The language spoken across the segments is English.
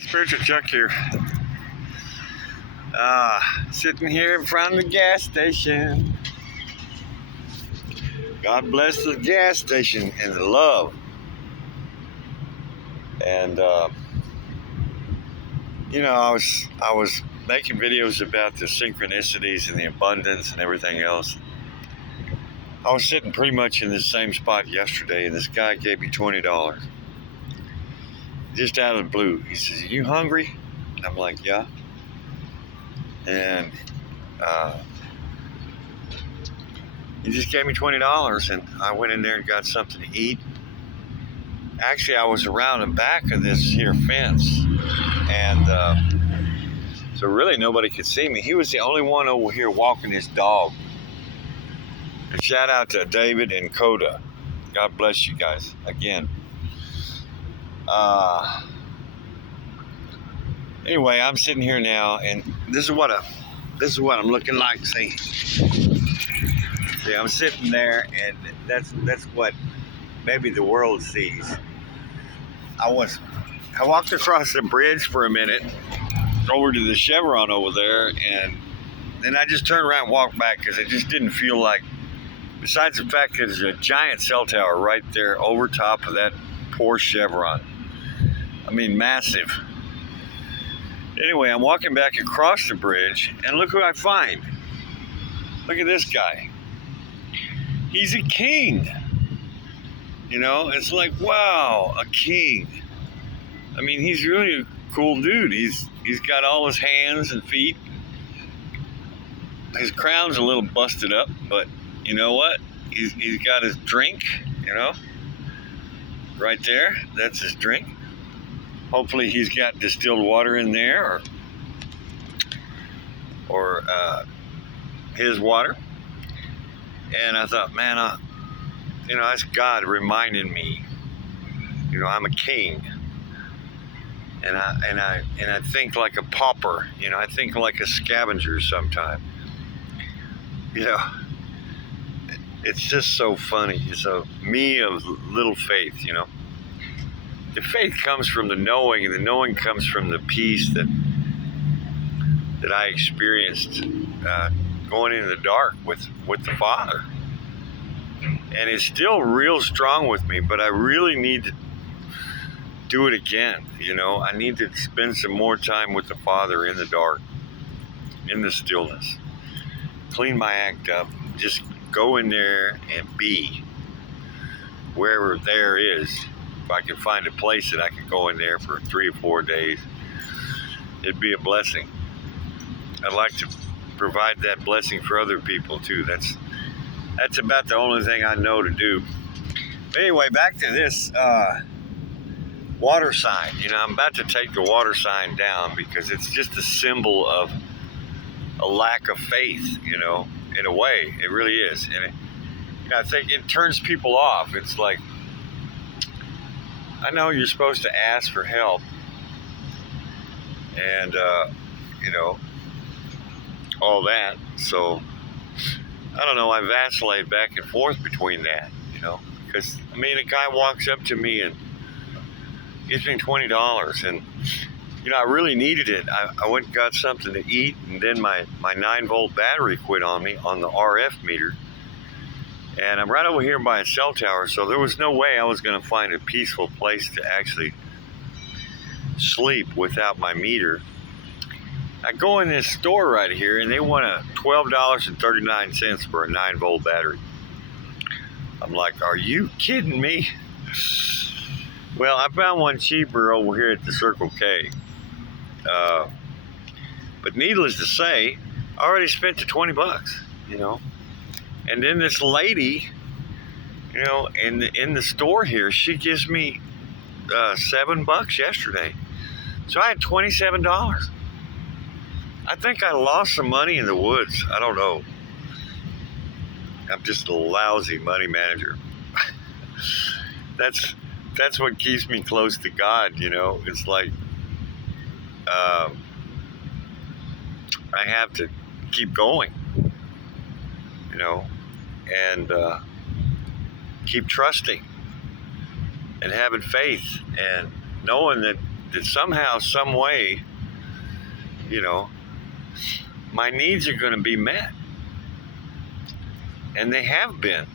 Spiritual Chuck here. Sitting here in front of the gas station. God bless the gas station and the love. And I was making videos about the synchronicities and the abundance and everything else. I was sitting pretty much in the same spot yesterday, and this guy gave me $20. Just out of the blue. He says, "Are you hungry?" And I'm like, "Yeah." And he just gave me $20, and I went in there and got something to eat. Actually, I was around the back of this here fence, and so really nobody could see me. He was the only one over here walking his dog. And shout out to David and Coda. God bless you guys again. Anyway, I'm sitting here now, and this is what I'm looking like. See, I'm sitting there, and that's what maybe the world sees. I walked across the bridge for a minute, over to the Chevron over there, and then I just turned around and walked back because it just didn't feel like. Besides the fact that there's a giant cell tower right there over top of that poor Chevron. I mean, massive. Anyway, I'm walking back across the bridge, and look who I find. Look at this guy. He's a king. You know, it's like, wow, a king. I mean, he's really a cool dude. He's got all his hands and feet. His crown's a little busted up, but you know what? He's got his drink, you know, right there. That's his drink. Hopefully he's got distilled water in there, or his water. And I thought, man, that's God reminding me, I'm a king. And I think like a pauper, I think like a scavenger sometimes. It's just so funny. So me of little faith, The faith comes from the knowing, and the knowing comes from the peace that I experienced going into the dark with the Father. And it's still real strong with me, but I really need to do it again. I need to spend some more time with the Father in the dark, in the stillness. Clean my act up. Just go in there and be wherever there is. If I can find a place that I can go in there for 3 or 4 days, it'd be a blessing. I'd like to provide that blessing for other people too. That's about the only thing I know to do. But anyway, back to this water sign. I'm about to take the water sign down because it's just a symbol of a lack of faith, in a way. It really is. And I think it turns people off. It's like, I know you're supposed to ask for help, and all that. So I don't know. I vacillate back and forth between that, because a guy walks up to me and gives me $20, and I really needed it. I went and got something to eat, and then my 9-volt battery quit on me on the RF meter. And I'm right over here by a cell tower, so there was no way I was going to find a peaceful place to actually sleep without my meter. I go in this store right here, and they want $12.39 for a 9-volt battery. I'm like, are you kidding me? Well, I found one cheaper over here at the Circle K. But needless to say, I already spent the $20, And then this lady, in the store here, she gives me $7 yesterday. So I had $27. I think I lost some money in the woods. I don't know. I'm just a lousy money manager. That's what keeps me close to God, It's like I have to keep going, and keep trusting and having faith and knowing that that somehow, some way, you know, my needs are going to be met. And they have been.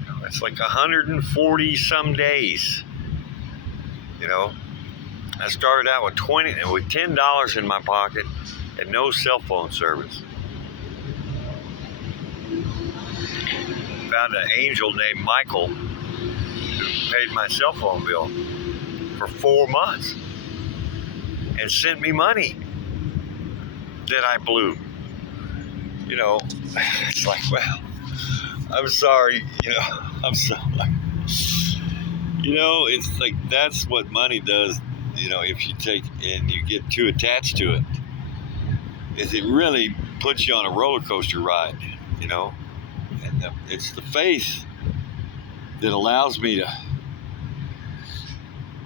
You know, it's like 140 some days. You know, I started out with $10 in my pocket and no cell phone service. Found an angel named Michael who paid my cell phone bill for 4 months and sent me money that I blew. You know, it's like, well, I'm sorry, you know, I'm sorry. You know, it's like that's what money does, you know, if you take and you get too attached to it, is it really puts you on a roller coaster ride, you know? And it's the faith that allows me to,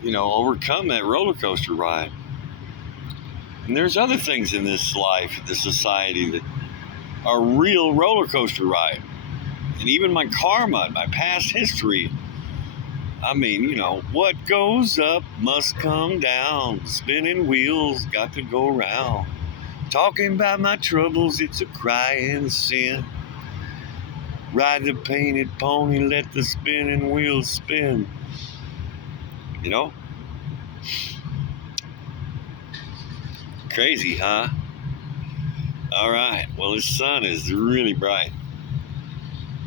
you know, overcome that roller coaster ride. And there's other things in this life, this society, that are real roller coaster ride. And even my karma, my past history. I mean, you know, what goes up must come down. Spinning wheels got to go round. Talking about my troubles, it's a crying sin. Ride the painted pony, let the spinning wheels spin. You know? Crazy, huh? All right. Well, the sun is really bright.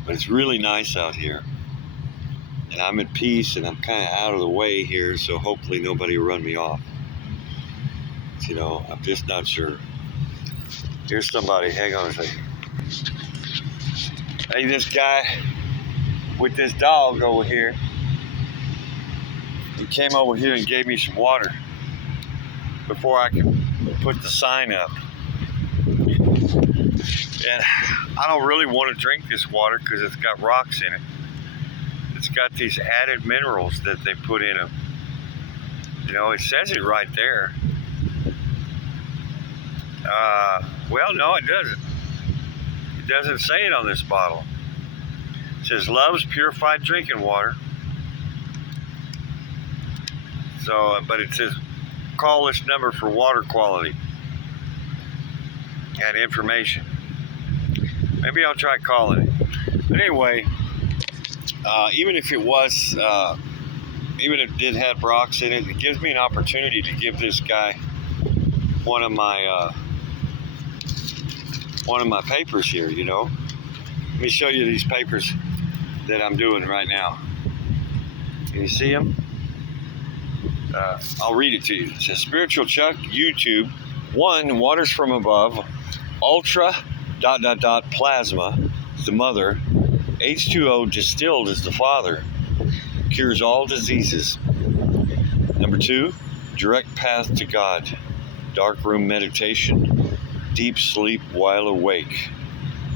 But it's really nice out here. And I'm at peace and I'm kind of out of the way here, so hopefully nobody will run me off. But, you know, I'm just not sure. Here's somebody. Hang on a second. Hey, this guy with this dog over here, he came over here and gave me some water before I could put the sign up. And I don't really want to drink this water because it's got rocks in it. It's got these added minerals that they put in them. You know, it says it right there. Well, no, it doesn't. It doesn't say it on this bottle. It says Love's Purified Drinking Water. So, but it says call this number for water quality and information. Maybe I'll try calling it. But anyway, even if it was, even if it did have rocks in it, it gives me an opportunity to give this guy one of my papers here, you know. Let me show you these papers that I'm doing right now. Can you see them? I'll read it to you. It says Spiritual Chuck, YouTube, 1, waters from above, ultra, ... plasma, the mother, H2O distilled is the father, cures all diseases. Number 2, direct path to God, dark room meditation, deep sleep while awake,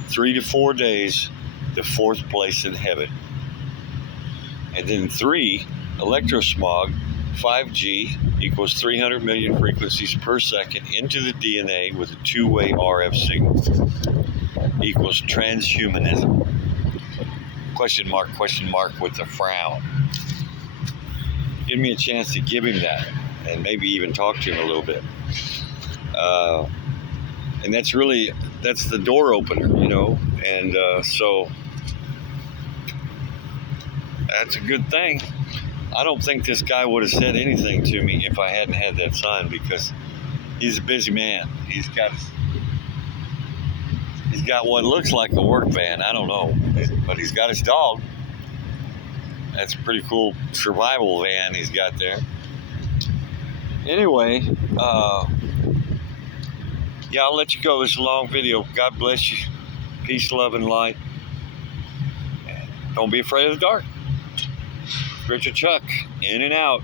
3 to 4 days, the 4th place in heaven. And then 3, electrosmog, 5G equals 300 million frequencies per second into the DNA with a 2-way RF signal equals transhumanism. Question mark with a frown. Give me a chance to give him that and maybe even talk to him a little bit. And that's the door opener, you know, and so that's a good thing. I don't think this guy would have said anything to me if I hadn't had that sign, because he's a busy man. He's got what looks like a work van. I don't know, but he's got his dog. That's a pretty cool survival van he's got there. Anyway, yeah, I'll let you go. This is a long video. God bless you. Peace, love, and light. Don't be afraid of the dark. Spiritual Chuck, in and out.